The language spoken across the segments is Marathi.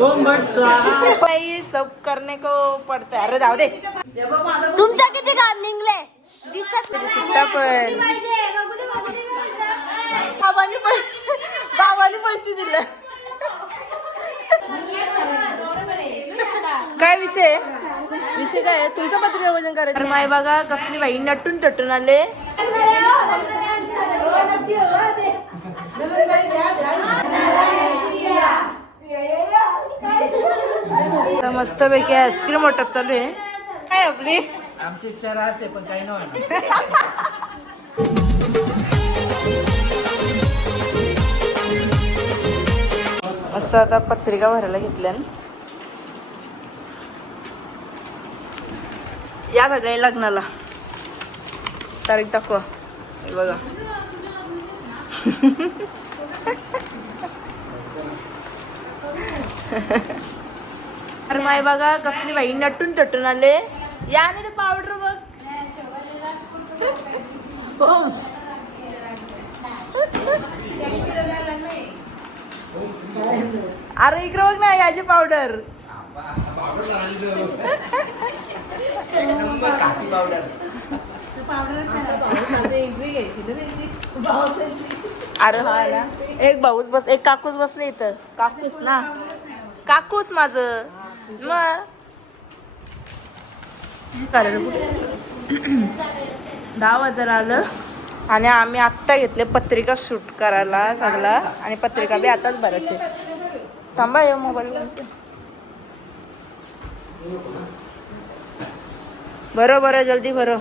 ओम भट स्वाहा। भाई सब करने को पडतं. अरे जाऊ दे. तुमच्या किती काम निघले दिसत सुट्टा पण बाबाने पैसे दिले. काय विषय काय आहे? तुमचं पत्रिका वजन करायचं. तर माय बघा कसली बाई नटून टटून आले. मस्त पैकी आईस्क्रीम वाटप चालू आहे. काय आपली आमची इच्छा राहते पण काही नाही. मस्त आता पत्रिका भरायला घेतल्या. या सगळ्या लग्नाला तारीख दाखवा. हे बघा अरे माय बघा कसली बाई नटून टटून आले. या नाही ते पावडर बघ. हो. अरे इकडे बघ ना याची पावडर. अरे हा ना एक भाऊच बस एक काकूच बसले इथं. काकूस ना काकूस माझं मग 10,000 आलं. आणि आम्ही आत्ता घेतले पत्रिका शूट करायला सगळा. आणि पत्रिका बी आताच भरायचे. थांबा ये मोबाईल बरो जल्दी भरो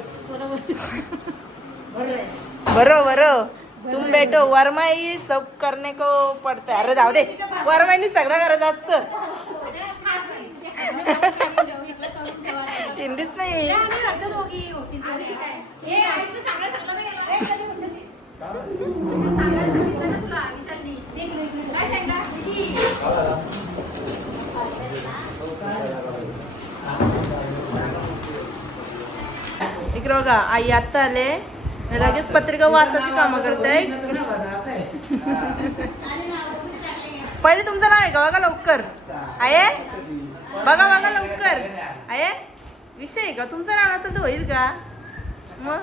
भरो तुम बेटो वरमाई सब करने को पडतं. अरे जाऊ दे. वरमाईनी सगळं करायचं असतं. हिंदीच नाही. इकडे बघा आई आत्ता आले. लगेच पत्रिका वाचायची कामं करते. पहिले तुमचं नाव आहे का बघा लवकर. आहे बघा लवकर. आहे विषय आहे का तुमचं नाव असेल तर होईल का मग.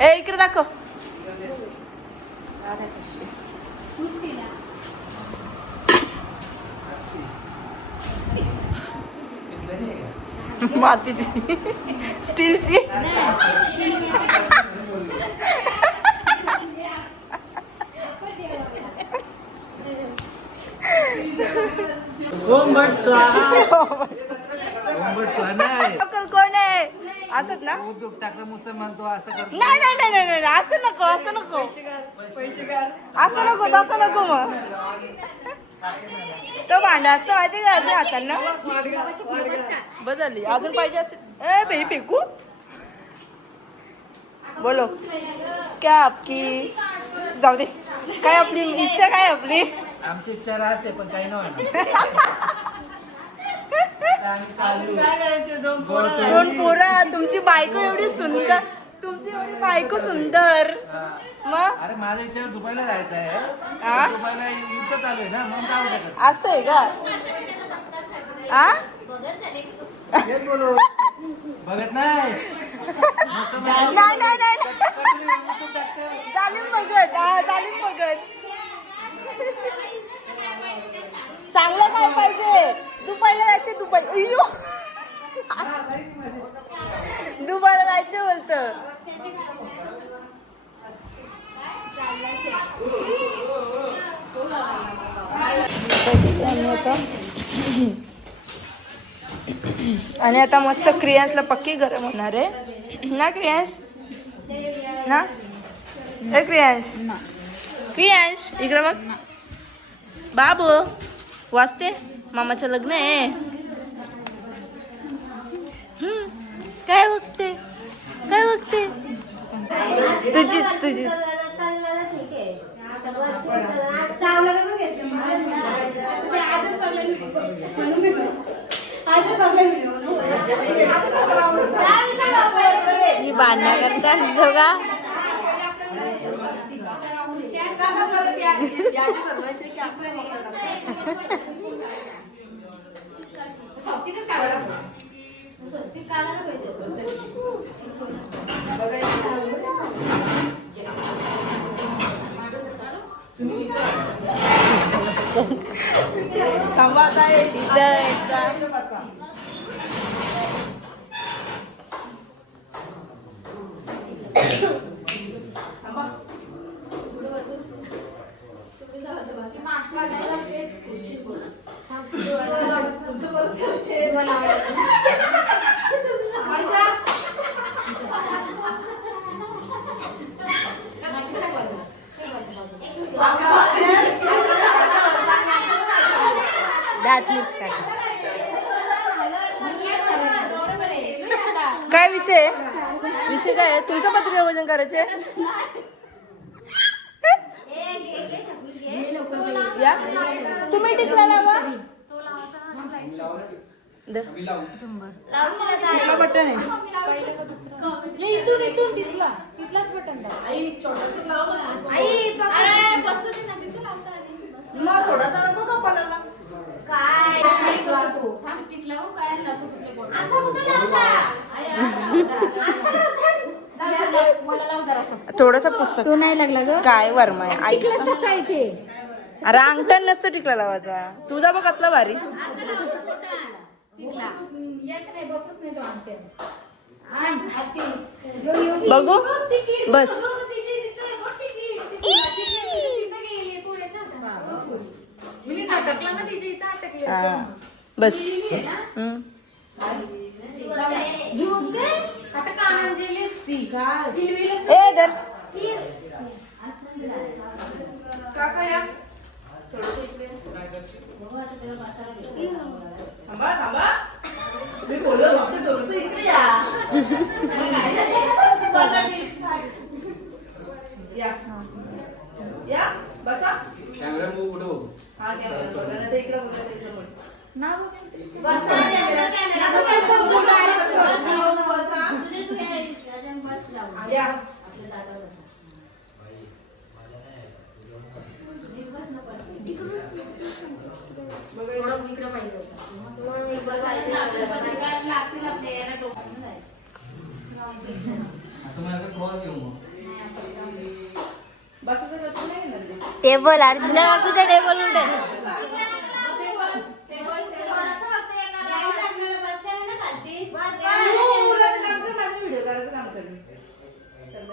ए इकडे दाखव. मातीची स्टीलची. ओम भट स्वाहा. ओम भट स्वाहा नाही. कोण आहे असत ना. उद्योग टाकलं मुसलमान तो असं करतो. नाही असं नको असं नको तसं नको मग. तो भांडा असतो माहिती का अजून हातांना बदलली अजून पाहिजे असेल. ए बाई फेकू. बोलो क्या आपकी. जाऊ दे. काय आपली इच्छा काय आपली. आमची इच्छा राहते पण काही नाही. दोन पोरा. तुमची बायको एवढी सुंदर. तुमची एवढी बायको सुंदर. मग अरे माझा विचार दुबईला जायचं आहे. हा? दुबईला युद्ध चालू आहे ना म्हणून जाऊ शकत. असं आहे का. आ बघत नाही. नाही चालेल बघत. चांगलं काय पाहिजे. दुबईला जायचे. दुबईला जायचे बोलतं. आणि आता मस्त क्रियांशला पक्की गरम होणार आहे ना. क्रियांश ना. ए क्रियांश इकडे बघ. बाबू वाचते. मामाचं लग्न आहे. काय बघते तुझी ही भांडणं करतात दोघा. थांबा आता इथं यायचा. दात निसका. काय विषय विषय काय आहे? तुमचं पत्रिका वजन करायचे या तुम्ही टिकला लावा बटन आहे थोडासा नको का पडायला थोडस पुस्तक तो नाही लागला ग. काय वर्मा आहे आई कसं आहे ते? अरे अंगठण नसतं टिकला लावायचा तुझा बघ कसला भारी बघू बस हा, बस ए धर काका या थांबा थांबा मी बोललो बापरे थोडंसं इकडे या बसा कॅमेरा मूव कुठे बघू हा कॅमेरा बघा ना ते इकडे बघा ते इकडे या टेबल अर्चना बापूचा टेबल उडेल.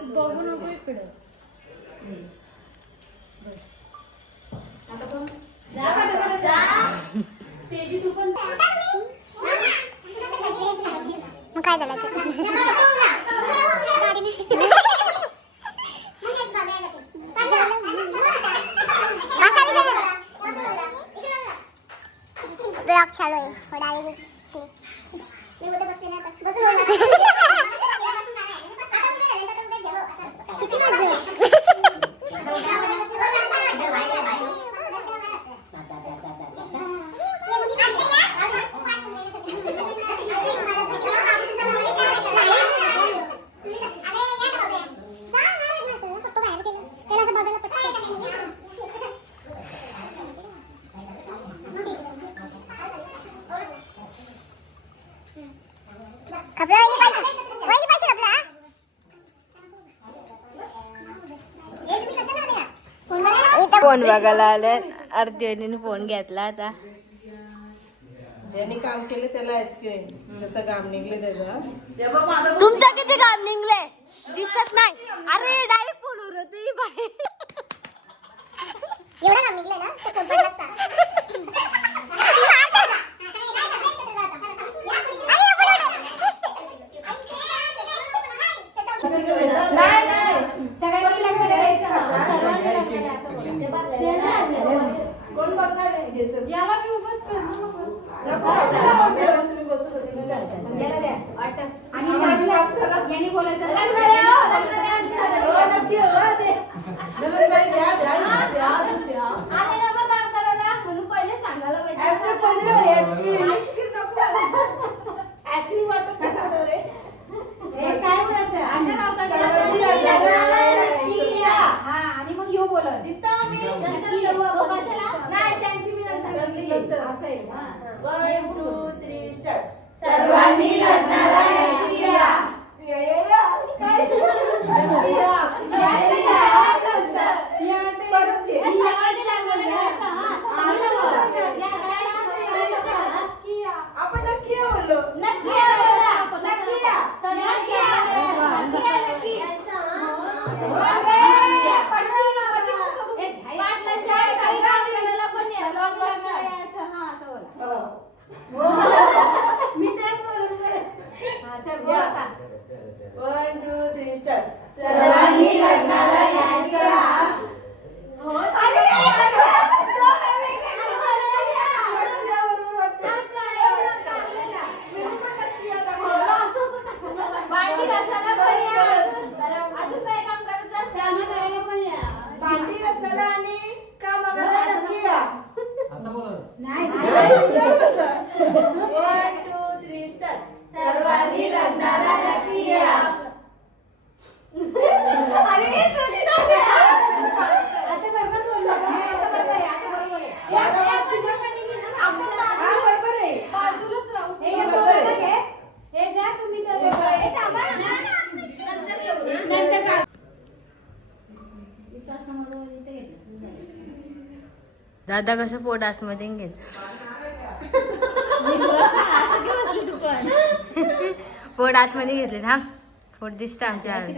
बघू नको इकडे काय झालं ब्लॉग चालू आहे थोडा फोन बघायला आलं अर्धी फोन घेतला आता. ज्याने काम केले त्याला आईस्क्रीम ज्याचं काम निघले त्याचा तुमच्या किती काम निघले दिसत नाही. अरे डायरेक्ट फोन उरत बाई एवढं काम निघले ना तर कंपनी कोण बघणार आहे याला मी उगाच यांनी बोलायचं पहिले सांगायला आणि मग येऊ बोलत दिसत मी त्यांची मी 1 2 3 स्टार्ट. सर्वांनी लग्नाला नक्की या. काय? परत घे. आपण नक्की या बोललो. नक्की या बोला. नक्की या. नक्की या. नक्की या, नक्की. पाटलाच्या काही काम करायला पण या. मी तेच बोलत आहे. चल बोल आता. 1 2 3 स्टार्ट. सर्वांनी लग्नाला यायचं हा. भांडी घासायला पण या. अजून काय काम करायचं असतं? भांडी घासायला आणि काम करायला नक्की या. असं बोलत 1 2 3 स्टार्ट. सर्वांनी लग्नाला नक्की या. दादा कसं पोट आतमध्ये घेत पोट आतमध्ये घेतले थांब पोट दिसतं आमच्या आज.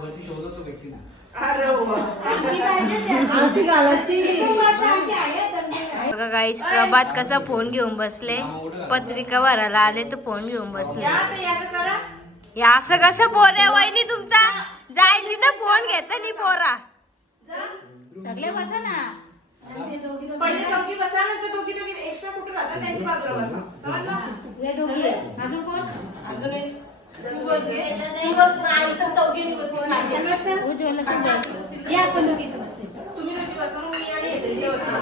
वरती शोधत तो व्यक्ती ना. बघा गाईस प्रभात कसा फोन घेऊन बसले पत्रिका भरायला आले तर फोन घेऊन बसले. हे असं कसं पोर आहे वहिनी तुमचा जाईल तिथं फोन घेता नाही पोरा. सगळे बसा ना. पहिले दोघी बसा ना. तर दोघी दोघी एक्स्ट्रा कुठे राहतात त्यांची बाजूला बसा. समजलं? हे दोघी अजून कोण अजून एक तू बस घे. तू बस ना. आईचं चौघींनी बसून या आपण दोघी इथं बसू. तुम्ही दोघी बसा. मग मी आणि येते इथे बसू ना.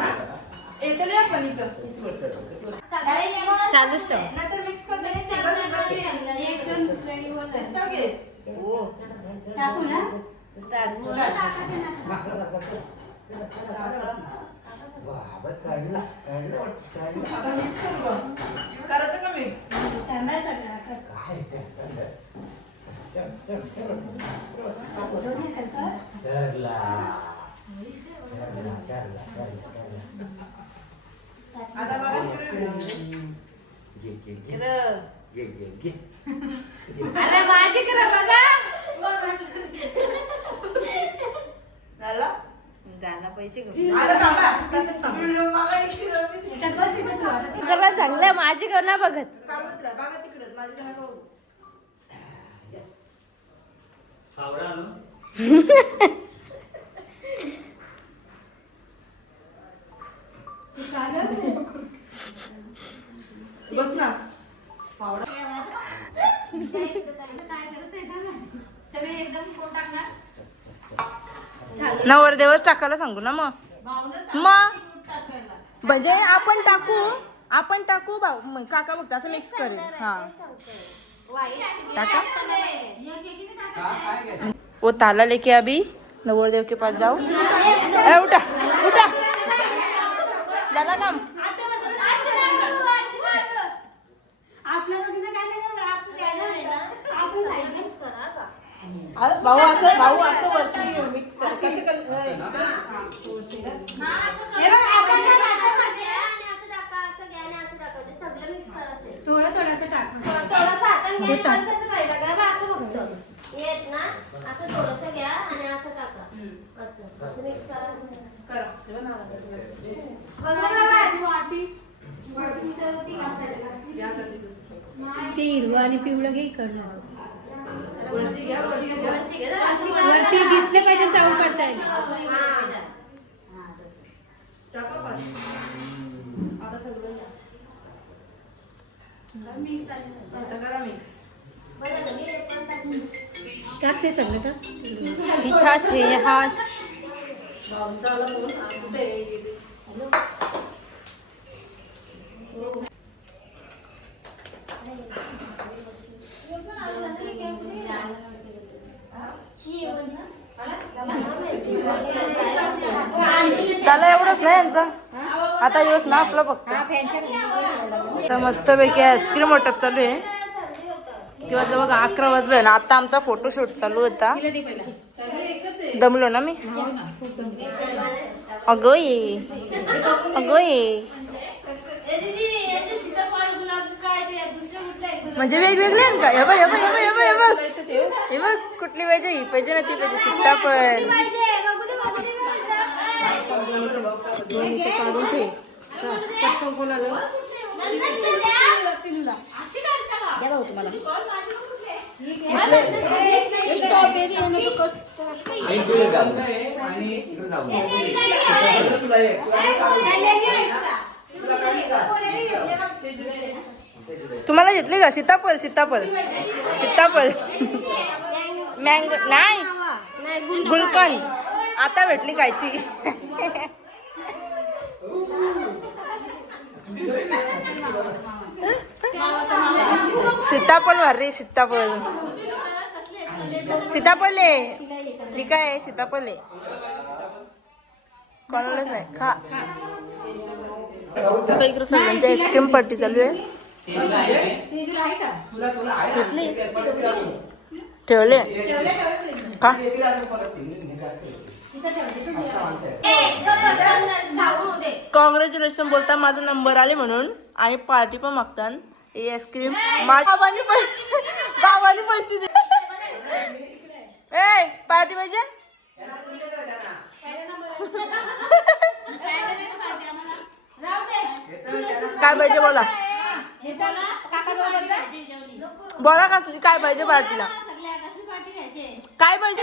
येते ना आपण इथं. चालूच ठेव. नंतर मिक्स करते ना. सिंगल सिंगल घे. टाकू ना. आता मिक्स करू का? करायचं का मिक्स? आता बघा अरे माझी करा बघा झालं? झाला पैसे घेऊन आता थांबा. तसंच थांब. व्हिडिओ बघा इकडे. करा चांगलं माझी कर ना बघत कामत राहा. बघा तिकडे. माझी नका बघू. बस ना. सगळे एकदम कोण टाकणार नवरदेवच टाकायला सांगू ना मग. म्हणजे आपण टाकू मग काका बघता असं मिक्स करू. हा टाका. वो ताला लेके अभी नवरदेव के पास जाओ. उठा उठा. झाला काम. भाऊ असं वर्षी मिक्स कर. कसं कर? थोडं थोडंसं थोडंसं हाताने घ्या वर्षाचं काय टाका असं बघतो येत ना असं थोडंसं घ्या आणि असं टाका असं मिक्स करा. ते हिरवं आणि पिवळं घे इकडनं. वरती दिसलं पाहिजे चावून पडता येईल. टाकते सगळं टाक. पिठाचे हात आता येऊस ना आपलं फक्त आता मस्तपैकी आईस्क्रीम वाटप चालू आहे. ते वाजलं बघा 11 वाजलं ना. आता आमचा फोटोशूट चालू होता. दमलो ना मी. अगं ये अगं ये म्हणजे वेगवेगळे आहेत का? हे बघ हे बघ हे बघ हे बघ हे बघ हे बघ कुठली पाहिजे? ही पाहिजे ना ती पाहिजे. सीताफळ तुम्हाला घेतली का? सीताफळ सीताफळ सीताफळ मँगो नाही गुलकंद आता भेटली खायची. सीताफळ भारी सीताफळ सीताफळ ठीक आहे. सीताफळ कोणालाच नाही खा. आता इकडे सगळ्यांची आईस्क्रीम पार्टी चालू आहे. घेतली ठेवले का? कॉंग्रॅच्युलेशन बोलता माझा नंबर आले म्हणून आणि पार्टी पण मागतात. ही आईस्क्रीम माझ्या बाबांनी पैसे दे. ए पार्टी पाहिजे काय पाहिजे बोला बोला कसली काय पाहिजे पार्टीला काय पाहिजे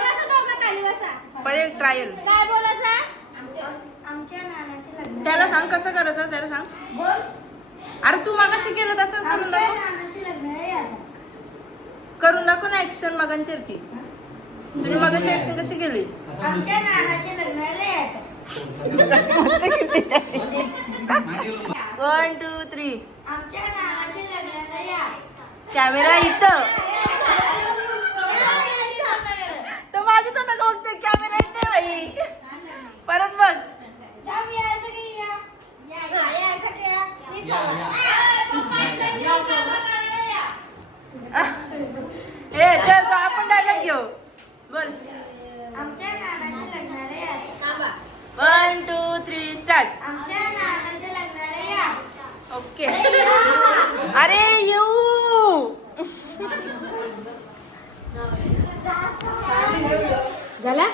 पहिले ट्रायल त्याला सांग कसं करायचं त्याला सांग. अरे तू मागाशी केलं तसं करून दाखव करून दाखव ना ऍक्शन मागांची की तुम्ही मागाशी ऍक्शन कशी केली. 1 2 3 कॅमेरा इथं तर माझी तोंड बघते कॅमेरा इथे बाई परत बघ. ए चल आपण डायलॉग घेऊ बोल. 1 2 3 स्टार्ट. ओके अरे येऊ झाला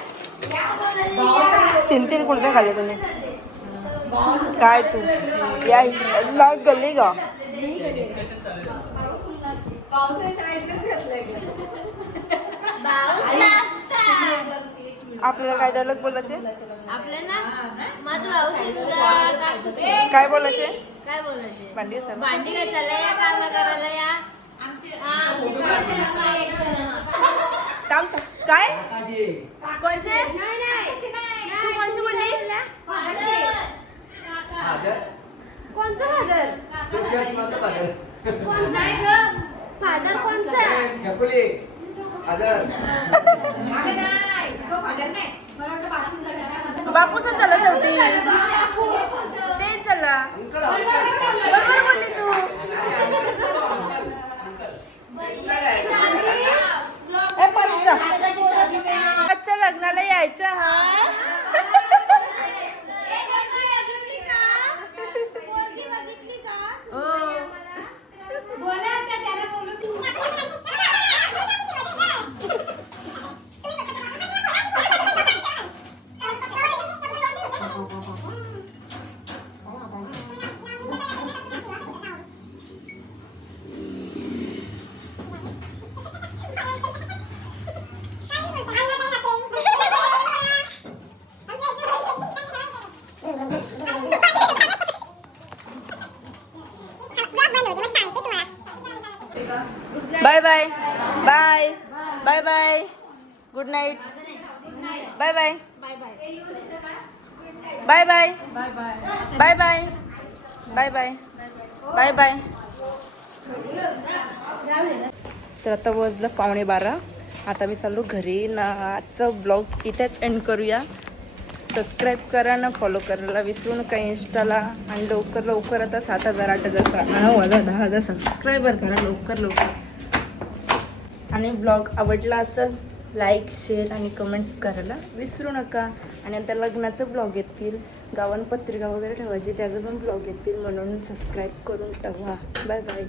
3 कुठे खाल्ले तुम्ही काय तू या लाग गल्ली का? आपल्याला काय डायलॉग बोलायचे? काय बोलायचे? भांडी भांडी काय चाललंय काम करायला या काय कोणचे तू कोणची बोलली? कोणचं फादर कोणचा बापूच झालं शेवटी तेच झाला बरोबर बोलली तू. अच्छा लग्नाला यायचं हा bye bye bye bye bye good night bye bye bye bye bye bye bye bye bye bye. तर आता वाजलं 11:15. आता मी चाललो घरी ना. आजचा ब्लॉग इथेच एंड करूया. सबस्क्राईब करा ना, फॉलो करायला विसरू नका इंस्टाला. आणि लवकर लवकर आता 7,000 8,000 9,000 10,000 सबस्क्रायबर करा लवकर लवकर. आणि ब्लॉग आवडला असेल लाईक शेअर आणि कमेंट्स करायला विसरू नका. आणि आता लग्नाचं ब्लॉग येतील, गावन पत्रिका वगैरे ठेवायची त्याचं पण ब्लॉग येतील, म्हणून सबस्क्राईब करून ठेवा. Bye bye.